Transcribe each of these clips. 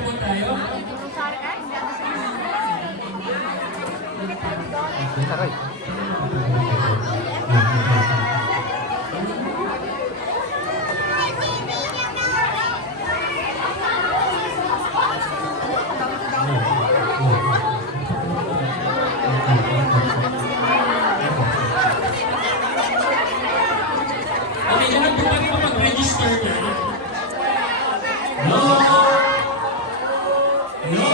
po tayo. Aray. Okay, lahat po bago mag-register na. No! No!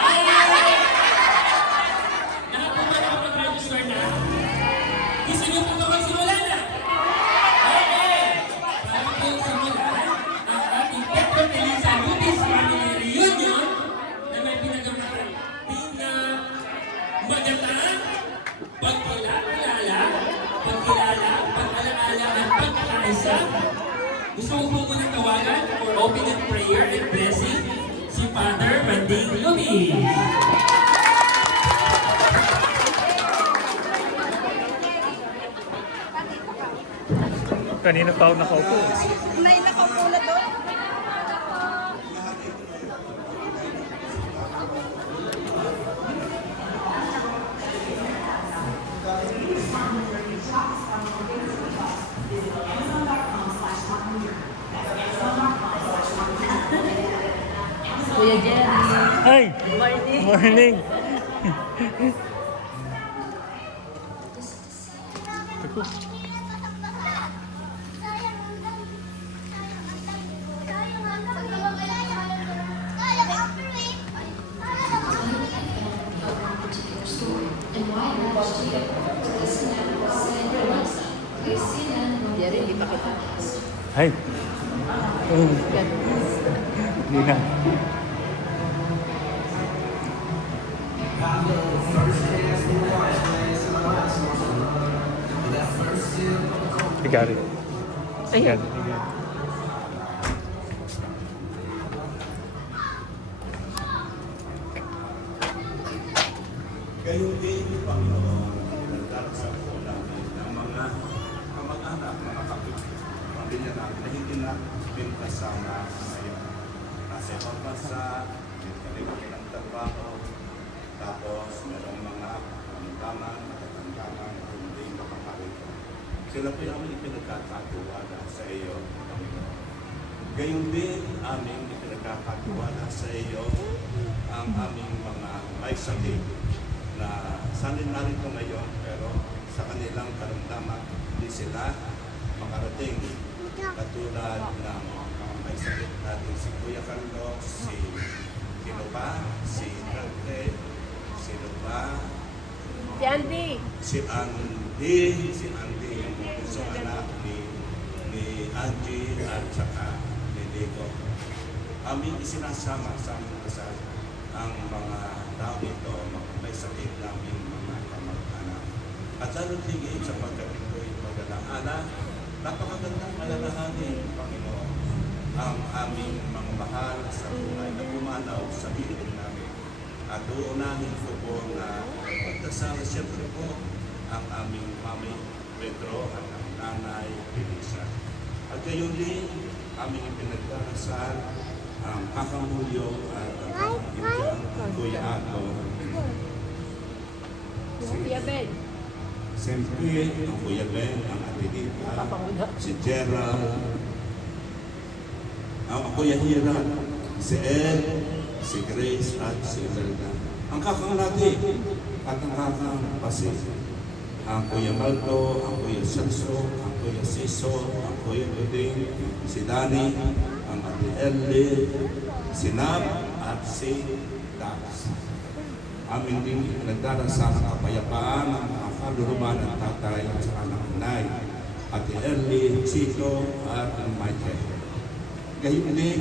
Ay! Lahat po bago mag-register na. Gusto niyo po ba magsimula na? Okay! Para po simulan ang ating Petro Elisa Lutis Family Reunion na may pinagamating na magatang pagkilala, pag-alaala, at pagkakaisa. Gusto ko po munang tawagan for opening prayer and blessing si Father Manding Lumis. Kanina pa ako nakaupo. May nakapula doon. Kuya Jerry. Hi! Morning. Morning! Ako. Jerry, hindi pa kita. Hi! Hindi na. I got it. I got it. Gayon din, Panginoon, nagdarasal po namin ng mga kamag-anak, mga pamilya namin na hindi na pinagkasama ngayon. Nasa ibang bansa, pinagkalimutan ng trabaho, tapos merong mga kamtaman, matatangkaman, hindi makakarito. Sila po yung ipinagkakatiwala sa iyo, Panginoon. Gayon din, aming ipinagkakatiwala sa iyo ang aming mga may sakit na sanay narito ngayon pero sa kanilang karamdaman hindi sila makarating katulad ng mga may sakit natin si Kuya Carlos, sino pa? Si Dante, sino pa? Si Andy. Si Andy yung isang anak ni Angie at saka ni Diego. Aming isinasama sa aming kasal ang mga tao ito, may sakit namin mga kamag-anak. At lalo tingin sa pagkakito'y pag-alaala, napakagandang alalahanin, Panginoon, ang aming mga mahal sa buhay na pumanaw sa piling namin. At uunahin ko po na pagdasal, siyempre po, ang aming mami Pedro at ang nanay Elisa. At gayon din, aming ipinagdarasal ang kakamulyo at ang kakamulyo, Kuya Ato. Kuya Ben. Siyempre, ang Kuya Ben, ang Atinita, si Gerald, ang Kuya Hira, si Ed, si Grace, at si Zelda. Ang kakangalati at ang kakangpasi. Ang Kuya Maldo, ang Kuya Celso, ang Kuya Siso, ang Kuya Luding, si Danny, ang Ate Ellie, si Nab, at si Dax. Amin din nagdarasal ng kapayapaan ng mga kaluluman ng tatay at saka ng nanay, Ate Ellie, Chito, at ang Michael. Gayon din,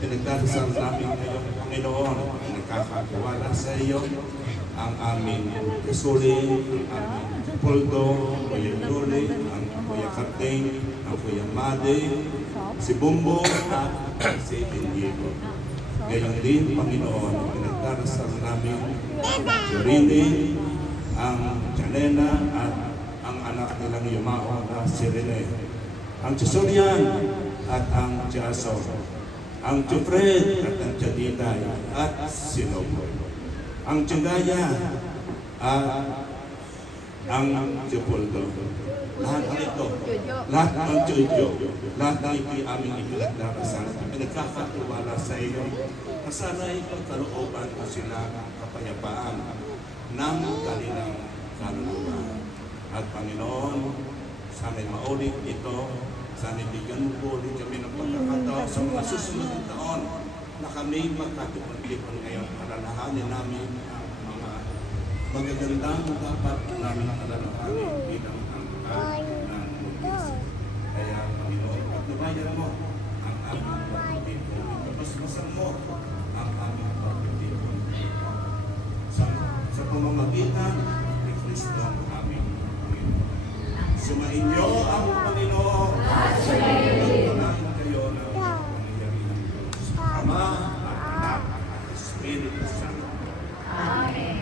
pinagdarasal namin ngayon, Panginoon, nagkakatiwala sa iyo, ang aming Tesuli, ang aming Poldo, ang Kuya Luli, ang Kuya Karting, ang Kuya Madi, si Bumbo, at si Diego. Gayon din, Panginoon, pinagdarasal namin si Rini, ang Janena, at ang anak nilang Yumao na si Rene, ang Chisorian, at ang Tiaso. ang Jufred at ang Jadiday at Sinopo, ang Jagaya at ang Jepoldo. Lahat ng ito, lahat ng Jojo, lahat ng ito'y aming ipinagdarasal, pinagkakatiwala sa iyo, na sana'y pagkalooban ko sila ng kapayapaan ng kanilang kaluluwa. At Panginoon, sana'y maulit ito, sana'y bigyan mo ulit kami ng pagkakataon sa mga susunod na taon na kami magkatipon-tipon ngayon. Alalahanin namin ang mga magagandang dapat namin alalahanin bilang ang ng Bugis. Kaya Panginoon, pagtubayan mo ang aming pagtitipon. Paspasan mo ang aming pagtitipon. Sa pamamagitan ni Kristo ang aming Panginoon. Sumainyo ang Panginoon. Pagpalain kayo ng pangyarihan ng Diyos. Ama, at Anak, at Espiritu Santo. Amen.